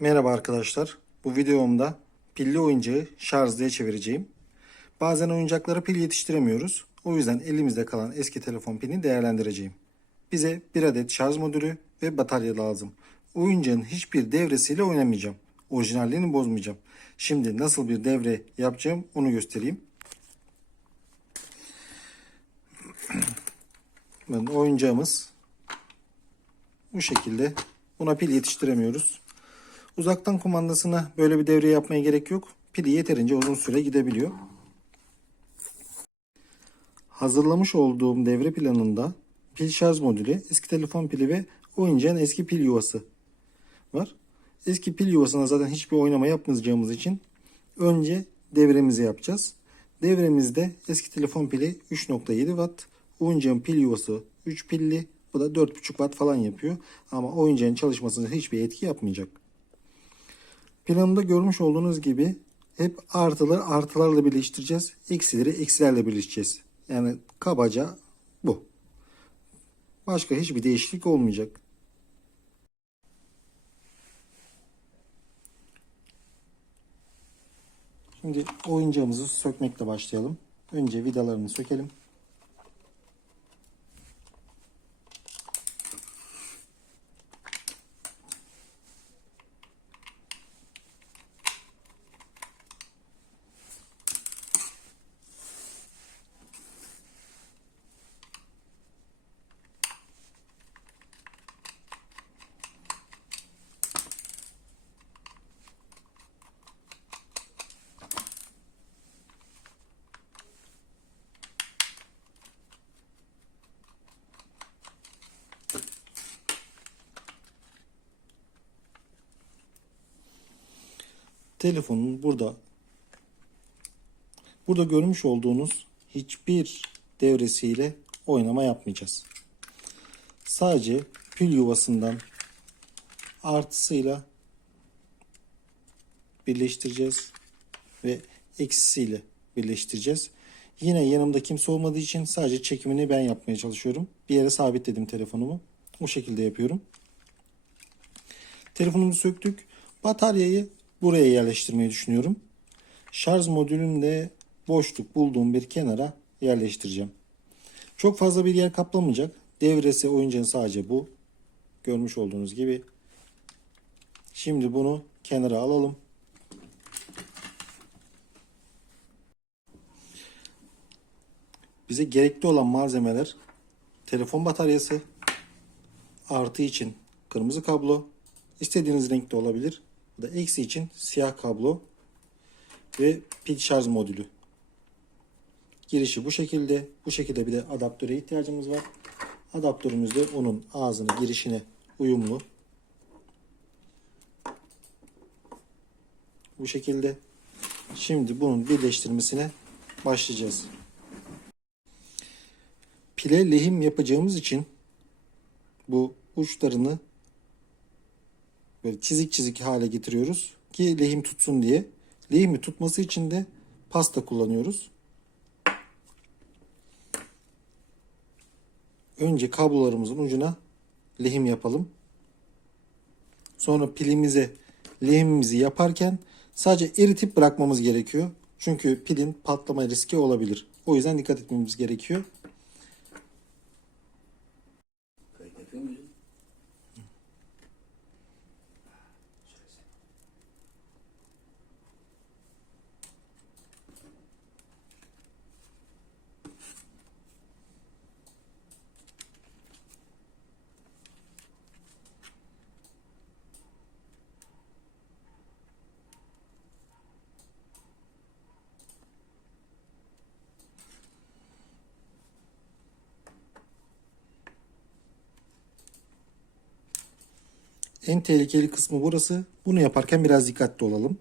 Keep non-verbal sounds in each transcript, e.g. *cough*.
Merhaba arkadaşlar. Bu videomda pilli oyuncağı şarjlıya çevireceğim. Bazen oyuncaklara pil yetiştiremiyoruz. O yüzden elimizde kalan eski telefon pilini değerlendireceğim. Bize bir adet şarj modülü ve batarya lazım. Oyuncağın hiçbir devresiyle oynamayacağım. Orijinalliğini bozmayacağım. Şimdi nasıl bir devre yapacağım onu göstereyim. *clears throat* Ben oyuncağımız bu şekilde. Buna pil yetiştiremiyoruz. Uzaktan kumandasına böyle bir devre yapmaya gerek yok. Pili yeterince uzun süre gidebiliyor. Hazırlamış olduğum devre planında pil şarj modülü, eski telefon pili ve oyuncağın eski pil yuvası var. Eski pil yuvasına zaten hiçbir oynama yapmayacağımız için önce devremizi yapacağız. Devremizde eski telefon pili 3.7 watt, oyuncağın pil yuvası 3 pilli, bu da 4.5 watt falan yapıyor. Ama oyuncağın çalışmasına hiçbir etki yapmayacak. Planımda görmüş olduğunuz gibi hep artıları artılarla birleştireceğiz. Eksileri eksilerle birleştireceğiz. Yani kabaca bu. Başka hiçbir değişiklik olmayacak. Şimdi oyuncağımızı sökmekle başlayalım. Önce vidalarını sökelim. Telefonun burada burada görmüş olduğunuz hiçbir devresiyle oynama yapmayacağız. Sadece pil yuvasından artısıyla birleştireceğiz ve eksisiyle birleştireceğiz. Yine yanımda kimse olmadığı için sadece çekimini ben yapmaya çalışıyorum. Bir yere sabitledim telefonumu. O şekilde yapıyorum. Telefonumuzu söktük. Bataryayı buraya yerleştirmeyi düşünüyorum. Şarj modülünü de boşluk bulduğum bir kenara yerleştireceğim. Çok fazla bir yer kaplamayacak. Devresi oyuncağın sadece bu. Görmüş olduğunuz gibi. Şimdi bunu kenara alalım. Bize gerekli olan malzemeler telefon bataryası, artı için kırmızı kablo, istediğiniz renkte olabilir. Bu da eksi için siyah kablo ve pil şarj modülü. Girişi bu şekilde. Bu şekilde bir de adaptöre ihtiyacımız var. Adaptörümüz de onun ağzını girişine uyumlu. Bu şekilde. Şimdi bunun birleştirmesine başlayacağız. Pile lehim yapacağımız için bu uçlarını böyle çizik çizik hale getiriyoruz ki lehim tutsun diye. Lehimi tutması için de pasta kullanıyoruz. Önce kablolarımızın ucuna lehim yapalım. Sonra pilimize lehimimizi yaparken sadece eritip bırakmamız gerekiyor. Çünkü pilin patlama riski olabilir. O yüzden dikkat etmemiz gerekiyor. En tehlikeli kısmı burası. Bunu yaparken biraz dikkatli olalım.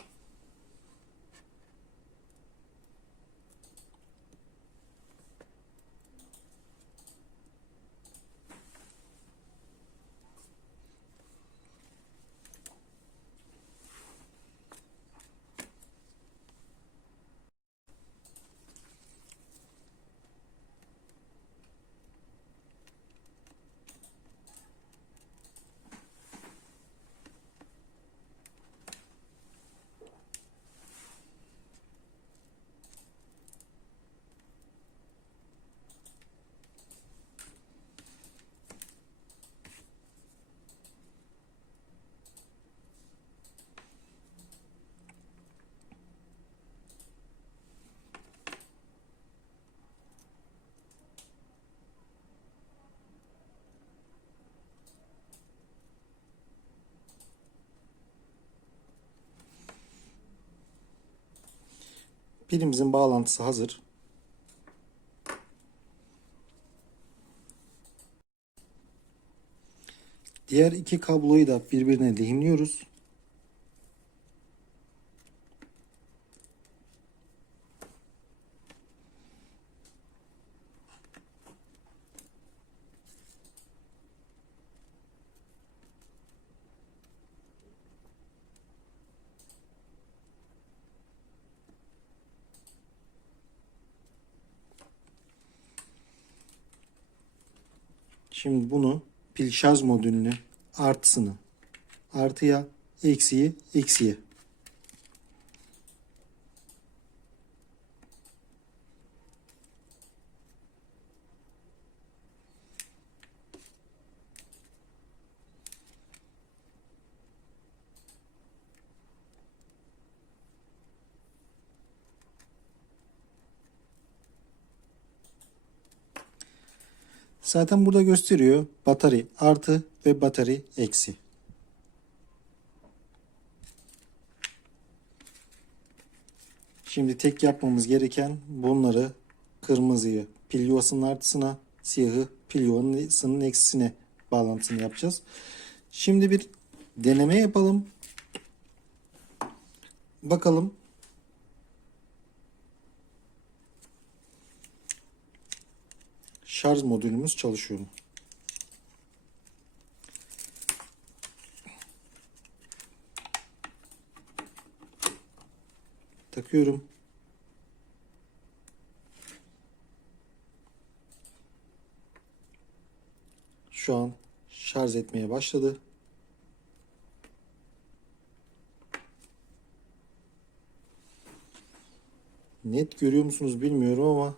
Pilimizin bağlantısı hazır. Diğer iki kabloyu da birbirine lehimliyoruz. Şimdi bunu pil şarj modülünü artısını artıya eksiği eksiye. Zaten burada gösteriyor batarya artı ve batarya eksi. Şimdi tek yapmamız gereken bunları kırmızıyı pil yuvasının artısına, siyahı pil yuvasının eksisine bağlantısını yapacağız. Şimdi bir deneme yapalım. Bakalım şarj modülümüz çalışıyor mu? Takıyorum. Şu an şarj etmeye başladı. Net görüyor musunuz bilmiyorum ama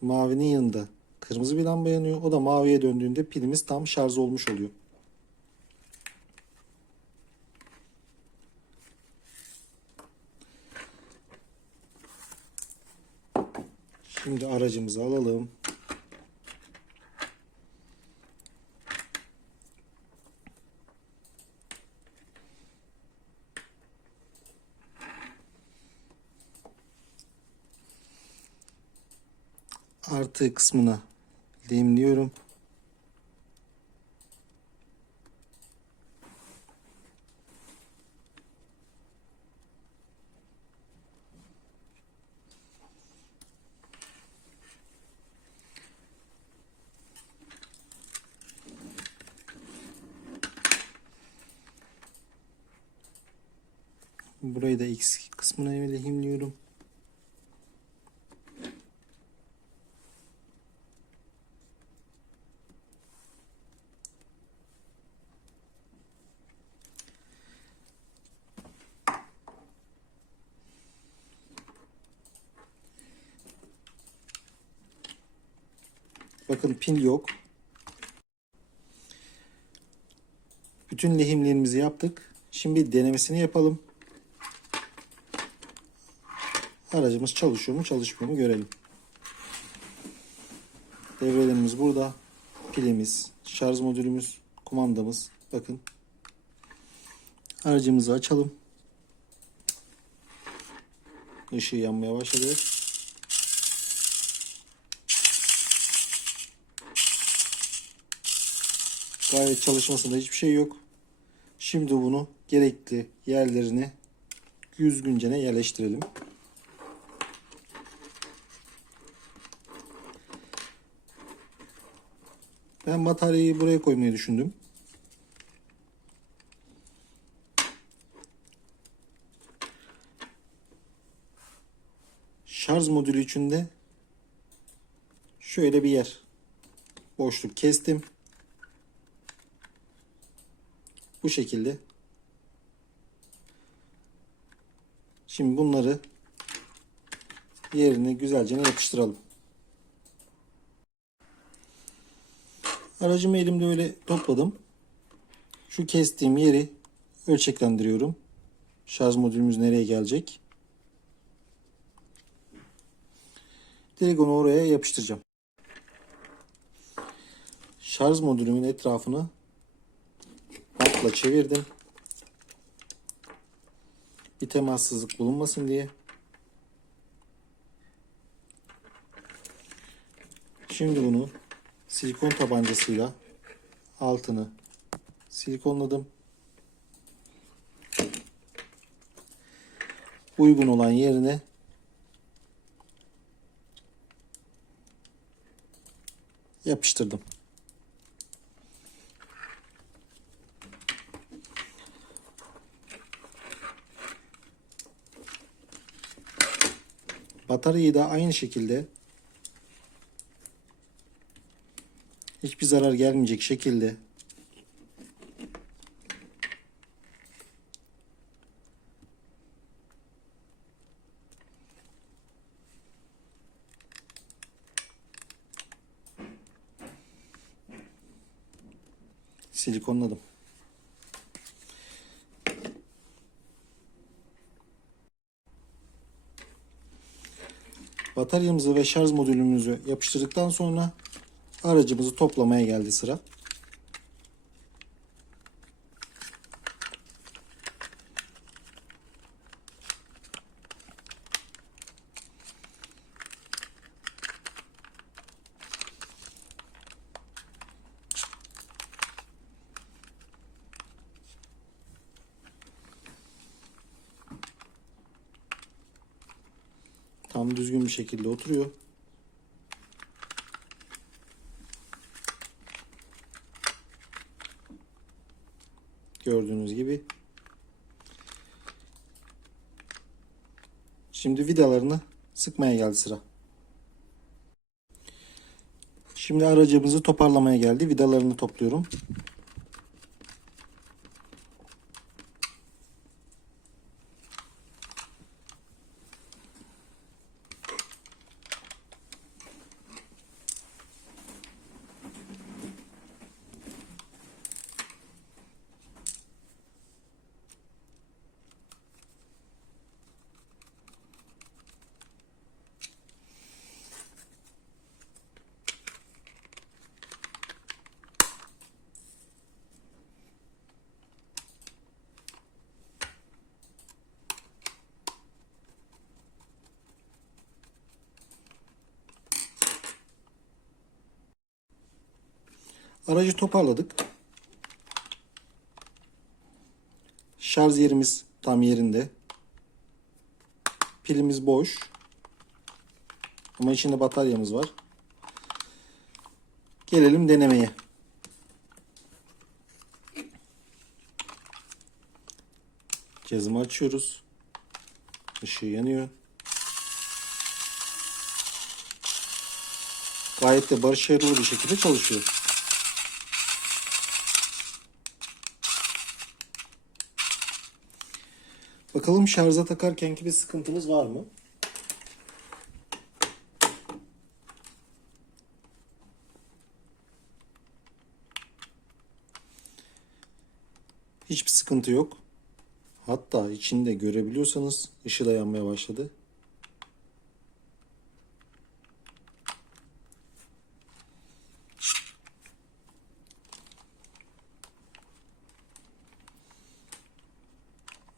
mavinin yanında kırmızı bir lamba yanıyor. O da maviye döndüğünde pilimiz tam şarj olmuş oluyor. Şimdi aracımızı alalım. Artı kısmına lehimliyorum. Burayı da X kısmına lehimliyorum. Bakın pil yok. Bütün lehimlerimizi yaptık. Şimdi denemesini yapalım. Aracımız çalışıyor mu çalışmıyor mu görelim. Devrelerimiz burada. Pilimiz, şarj modülümüz, kumandamız. Bakın. Aracımızı açalım. Işığı yanmaya başladı. Gayet çalışmasında hiçbir şey yok. Şimdi bunu gerekli yerlerine düzgünce yerleştirelim. Ben bataryayı buraya koymayı düşündüm. Şarj modülü için de şöyle bir yer. Boşluk kestim. Bu şekilde. Şimdi bunları yerine güzelce yapıştıralım. Aracımı elimde öyle topladım. Şu kestiğim yeri ölçeklendiriyorum. Şarj modülümüz nereye gelecek? Direkt onu oraya yapıştıracağım. Şarj modülümün etrafını bantla çevirdim. Bir temassızlık bulunmasın diye. Şimdi bunu silikon tabancasıyla altını silikonladım. Uygun olan yerine yapıştırdım. Bataryayı da aynı şekilde hiçbir zarar gelmeyecek şekilde silikonladım. Bataryamızı ve şarj modülümüzü yapıştırdıktan sonra aracımızı toplamaya geldi sıra. Tam düzgün bir şekilde oturuyor. Gördüğünüz gibi. Şimdi vidalarını sıkmaya geldi sıra. Şimdi aracımızı toparlamaya geldi. Vidalarını topluyorum. Aracı toparladık. Şarj yerimiz tam yerinde. Pilimiz boş. Ama içinde bataryamız var. Gelelim denemeye. Cihazımı açıyoruz. Işığı yanıyor. Gayet de başarılı bir şekilde çalışıyor. Bakalım şarja takarkenki bir sıkıntımız var mı? Hiçbir sıkıntı yok. Hatta içinde görebiliyorsanız ışığı da yanmaya başladı.